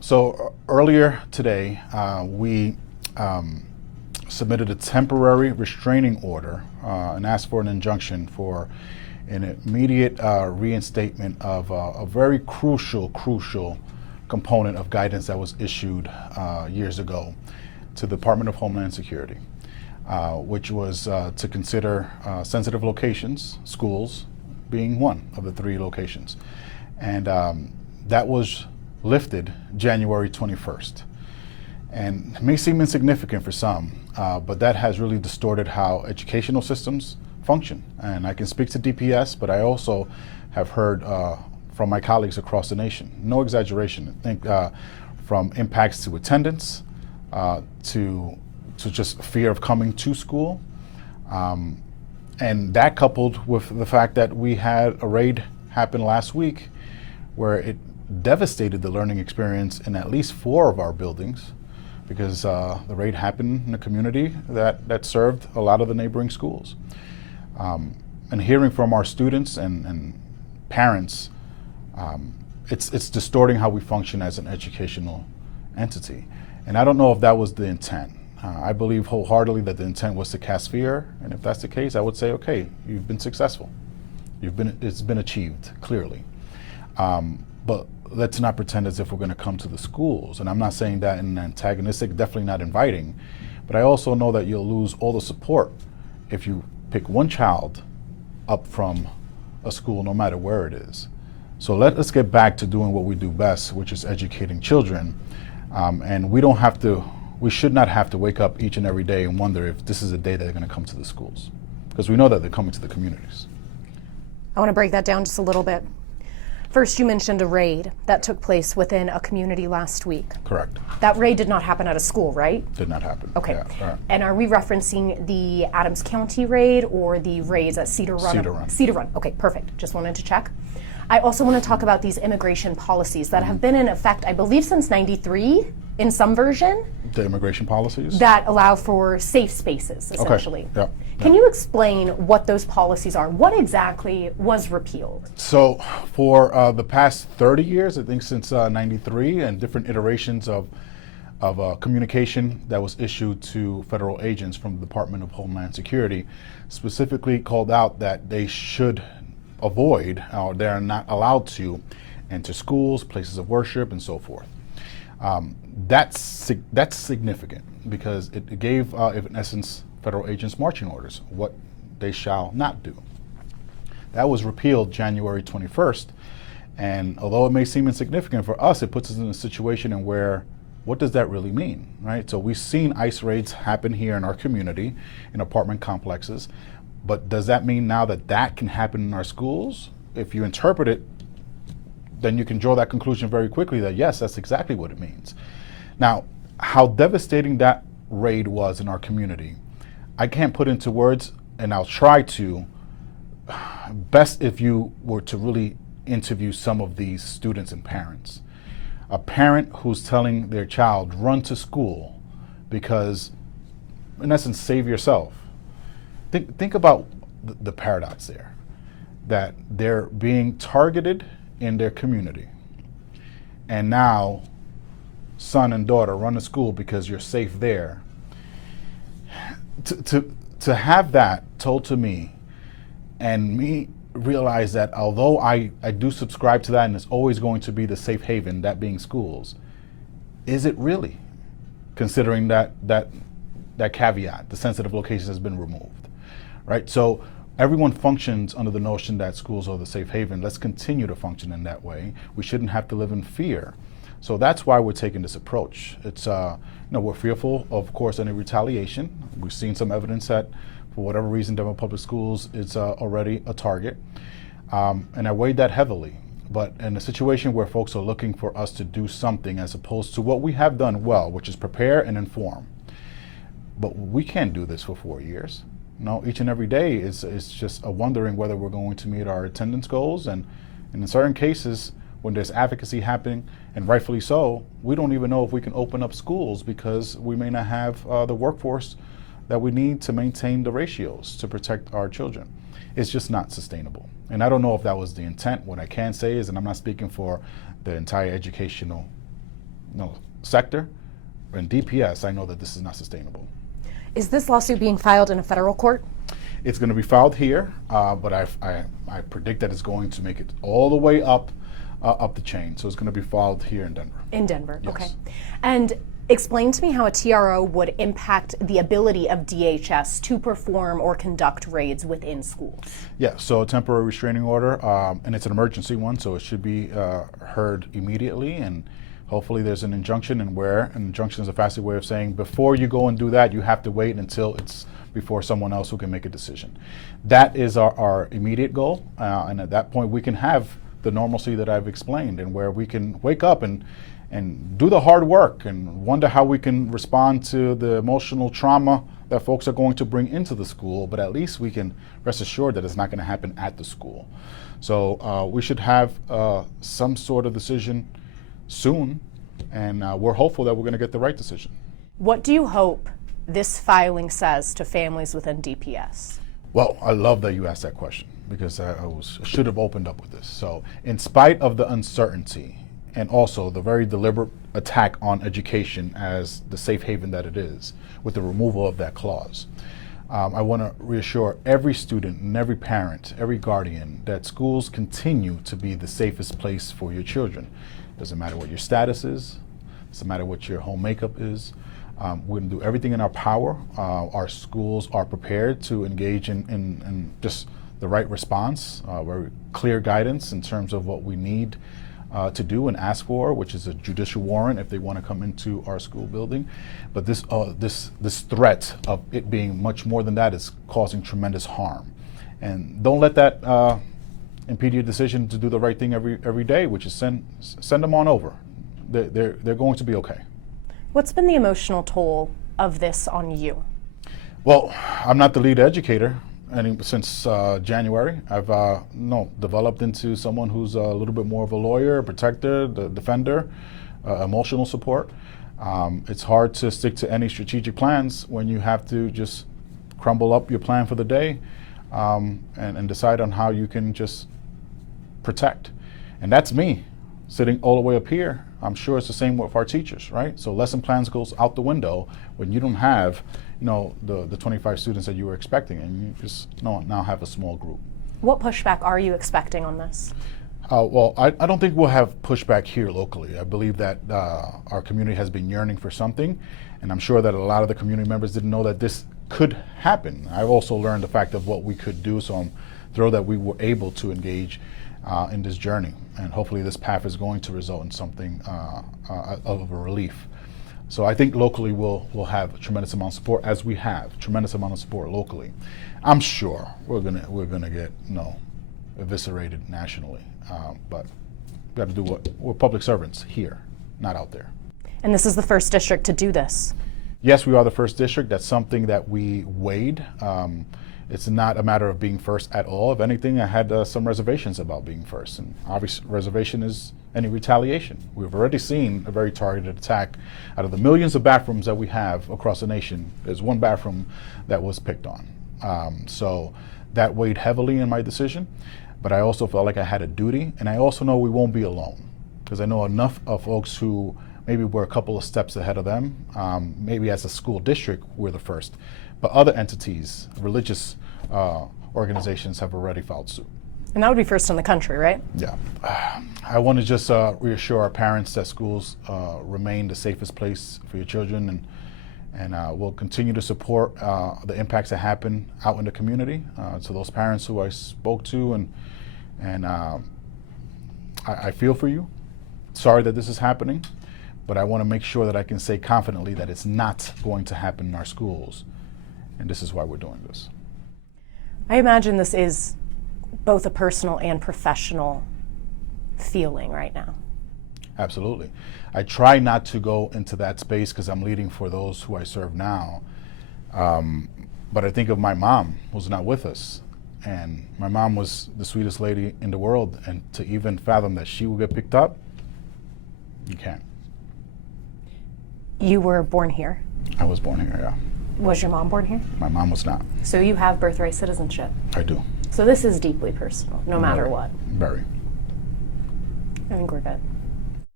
So earlier today, we submitted a temporary restraining order and asked for an injunction for an immediate reinstatement of a very crucial component of guidance that was issued years ago to the Department of Homeland Security, which was to consider sensitive locations, schools being one of the 3 locations. And that was lifted January 21st. And it may seem insignificant for some, but that has really distorted how educational systems function. And I can speak to DPS, but I also have heard from my colleagues across the nation, no exaggeration, I think from impacts to attendance, to just fear of coming to school. And that coupled with the fact that we had a raid happen last week where it devastated the learning experience in at least 4 of our buildings, because the raid happened in a community that served a lot of the neighboring schools. And hearing from our students and parents, it's distorting how we function as an educational entity. And I don't know if that was the intent. I believe wholeheartedly that the intent was to cast fear, and if that's the case, I would say, okay, you've been successful. It's been achieved, clearly. But let's not pretend as if we're going to come to the schools. And I'm not saying that in an antagonistic, definitely not inviting, but I also know that you'll lose all the support if you pick one child up from a school, no matter where it is. So let's get back to doing what we do best, which is educating children. And we should not have to wake up each and every day and wonder if this is a day that they're going to come to the schools, because we know that they're coming to the communities. I want to break that down just a little bit. First, you mentioned a raid that took place within a community last week. Correct. That raid did not happen at a school, right? Did not happen. Okay. Yeah, right. And are we referencing the Adams County raid or the raids at Cedar Run? Cedar Run. Cedar Run. Okay, perfect. Just wanted to check. I also want to talk about these immigration policies that have been in effect, I believe, since '93 in some version. The immigration policies? That allow for safe spaces, essentially. Okay. Yeah. Can you explain what those policies are? What exactly was repealed? So for the past 30 years, I think since '93, and different iterations of communication that was issued to federal agents from the Department of Homeland Security, specifically called out that they should avoid, or they're not allowed to enter schools, places of worship, and so forth. That's significant because it gave, in essence, federal agents marching orders, what they shall not do. That was repealed January 21st, and although it may seem insignificant for us, it puts us in a situation in where, what does that really mean, right? So we've seen ICE raids happen here in our community, in apartment complexes, but does that mean now that that can happen in our schools? If you interpret it, then you can draw that conclusion very quickly that yes, that's exactly what it means. Now, how devastating that raid was in our community, I can't put into words, and I'll try to. Best if you were to really interview some of these students and parents. A parent who's telling their child, run to school because, in essence, save yourself. Think about the paradox there, that they're being targeted in their community, and now son and daughter run to school because you're safe there. To have that told to me, and me realize that although I do subscribe to that and it's always going to be the safe haven, that being schools, is it really? Considering that caveat, the sensitive location has been removed, right? So everyone functions under the notion that schools are the safe haven. Let's continue to function in that way. We shouldn't have to live in fear. So that's why we're taking this approach. It's, we're fearful, of course, any retaliation. We've seen some evidence that, for whatever reason, Denver Public Schools is already a target. And I weighed that heavily. But in a situation where folks are looking for us to do something as opposed to what we have done well, which is prepare and inform. But we can't do this for 4 years. No, each and every day is just a wondering whether we're going to meet our attendance goals. And in certain cases, when there's advocacy happening, and rightfully so, we don't even know if we can open up schools because we may not have the workforce that we need to maintain the ratios to protect our children. It's just not sustainable. And I don't know if that was the intent. What I can say is, and I'm not speaking for the entire educational sector and DPS, I know that this is not sustainable. Is this lawsuit being filed in a federal court? It's going to be filed here, but I predict that it's going to make it all the way up the chain. So it's going to be filed here in Denver. In Denver, Yes. okay. And explain to me how a TRO would impact the ability of DHS to perform or conduct raids within schools. Yeah, so a temporary restraining order, and it's an emergency one, so it should be heard immediately, and hopefully there's an injunction, and where an injunction is a fancy way of saying before you go and do that, you have to wait until it's before someone else who can make a decision. That is our immediate goal, and at that point we can have the normalcy that I've explained, and where we can wake up and do the hard work and wonder how we can respond to the emotional trauma that folks are going to bring into the school, but at least we can rest assured that it's not going to happen at the school. So we should have some sort of decision soon, and we're hopeful that we're going to get the right decision. What do you hope this filing says to families within DPS? Well, I love that you asked that question, because I should have opened up with this. So in spite of the uncertainty and also the very deliberate attack on education as the safe haven that it is, with the removal of that clause, I want to reassure every student and every parent, every guardian, that schools continue to be the safest place for your children. Doesn't matter what your status is, doesn't matter what your home makeup is. We're going to do everything in our power. Our schools are prepared to engage in just the right response, very clear guidance in terms of what we need to do and ask for, which is a judicial warrant if they want to come into our school building. But this threat of it being much more than that is causing tremendous harm. And don't let that impede your decision to do the right thing every day, which is send them on over. They're going to be okay. What's been the emotional toll of this on you? Well, I'm not the lead educator. Since January, I've developed into someone who's a little bit more of a lawyer, a protector, the defender, emotional support. It's hard to stick to any strategic plans when you have to just crumble up your plan for the day and decide on how you can just protect. And that's me sitting all the way up here. I'm sure it's the same with our teachers, right? So lesson plans goes out the window when you don't have the 25 students that you were expecting, and you just now have a small group. What pushback are you expecting on this? Well, I don't think we'll have pushback here locally. I believe that our community has been yearning for something, and I'm sure that a lot of the community members didn't know that this could happen. I've also learned the fact of what we could do, so I'm thrilled that we were able to engage in this journey, and hopefully this path is going to result in something of a relief. So I think locally we'll have a tremendous amount of support, as we have tremendous amount of support locally. I'm sure we're gonna get eviscerated nationally, but we got to do what we're public servants here, not out there. And this is the first district to do this. Yes, we are the first district. That's something that we weighed. It's not a matter of being first at all. If anything, I had some reservations about being first, and obvious reservation is any retaliation. We've already seen a very targeted attack. Out of the millions of bathrooms that we have across the nation, there's one bathroom that was picked on. So that weighed heavily in my decision, but I also felt like I had a duty, and I also know we won't be alone, because I know enough of folks who maybe we're a couple of steps ahead of them. Maybe as a school district, we're the first, but other entities, religious organizations have already filed suit. And that would be first in the country, right? Yeah. I want to just reassure our parents that schools remain the safest place for your children, and we'll continue to support the impacts that happen out in the community. To those parents who I spoke to, and I feel for you. Sorry that this is happening, but I want to make sure that I can say confidently that it's not going to happen in our schools, and this is why we're doing this. I imagine this is both a personal and professional feeling right now. Absolutely. I try not to go into that space because I'm leading for those who I serve now. But I think of my mom, who's not with us. And my mom was the sweetest lady in the world. And to even fathom that she will get picked up, you can't. You were born here? I was born here, yeah. Was your mom born here? My mom was not. So you have birthright citizenship? I do. So this is deeply personal, no matter what. Very. I think we're good.